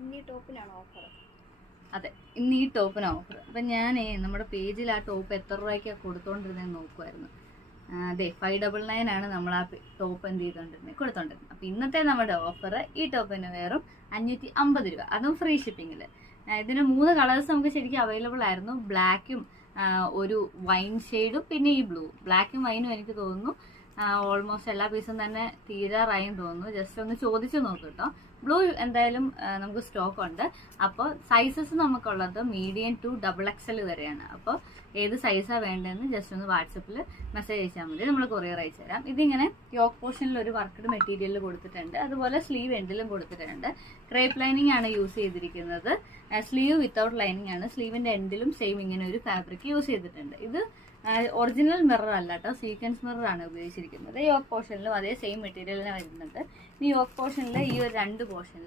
ഇന്നീ ടോപ്പിനാണ് ഓഫർ? അതെ, ഇന്ന് ഈ ടോപ്പിന് ഓഫർ. അപ്പം ഞാൻ നമ്മുടെ പേജിൽ ആ ടോപ്പ് എത്ര രൂപയ്ക്കാണ് കൊടുത്തോണ്ടിരുന്നത് നോക്കുമായിരുന്നു. അതെ, 599 ആണ് നമ്മൾ ആ ടോപ്പ് എന്ത് കൊടുത്തോണ്ടിരുന്നത്. അപ്പം ഇന്നത്തെ നമ്മുടെ ഓഫർ ഈ ടോപ്പിന് വെറും 550 രൂപ, അതും ഫ്രീ ഷിപ്പിങ്ങിൽ. ഇതിന് 3 കളേഴ്സ് നമുക്ക് ശരിക്കും അവൈലബിൾ ആയിരുന്നു. ബ്ലാക്കും ഒരു വൈൻ ഷെയ്ഡും പിന്നെ ഈ ബ്ലൂ. ബ്ലാക്കും വൈനും എനിക്ക് തോന്നുന്നു ഓൾമോസ്റ്റ് എല്ലാ പീസും തന്നെ തീരാറായും തോന്നുന്നു. ജസ്റ്റ് ഒന്ന് ചോദിച്ചു നോക്കൂ കേട്ടോ. ബ്ലൂ എന്തായാലും നമുക്ക് സ്റ്റോക്ക് ഉണ്ട്. അപ്പോൾ സൈസസ് നമുക്കുള്ളത് മീഡിയം ടു XXL വരെയാണ്. അപ്പോൾ ഏത് സൈസാണ് വേണ്ടതെന്ന് ജസ്റ്റ് ഒന്ന് വാട്സപ്പിൽ മെസ്സേജ് അയച്ചാൽ മതി, നമ്മൾ കൊറിയർ അയച്ചു തരാം. ഇതിങ്ങനെ യോക്ക് പോർഷനിൽ ഒരു വർക്ക്ഡ് മെറ്റീരിയൽ കൊടുത്തിട്ടുണ്ട്, അതുപോലെ സ്ലീവ് എൻഡിലും കൊടുത്തിട്ടുണ്ട്. ക്രേപ്പ് ലൈനിങ് ആണ് യൂസ് ചെയ്തിരിക്കുന്നത്. സ്ലീവ് വിത്തൗട്ട് ലൈനിങ് ആണ്. സ്ലീവിന്റെ എൻഡിലും സെയിം ഇങ്ങനെ ഒരു ഫാബ്രിക് യൂസ് ചെയ്തിട്ടുണ്ട്. ഇത് ഒറിജിനൽ മിറർ അല്ല കേട്ടോ, സീക്വൻസ് മിറർ ആണ് ഉപയോഗിച്ചിരിക്കുന്നത്. യോക്ക് പോർഷനിലും അതേ സെയിം മെറ്റീരിയലിന് വരുന്നുണ്ട്. ഈ യോക്ക് പോർഷനിൽ ഈ ഒരു 2 പോർഷനിൽ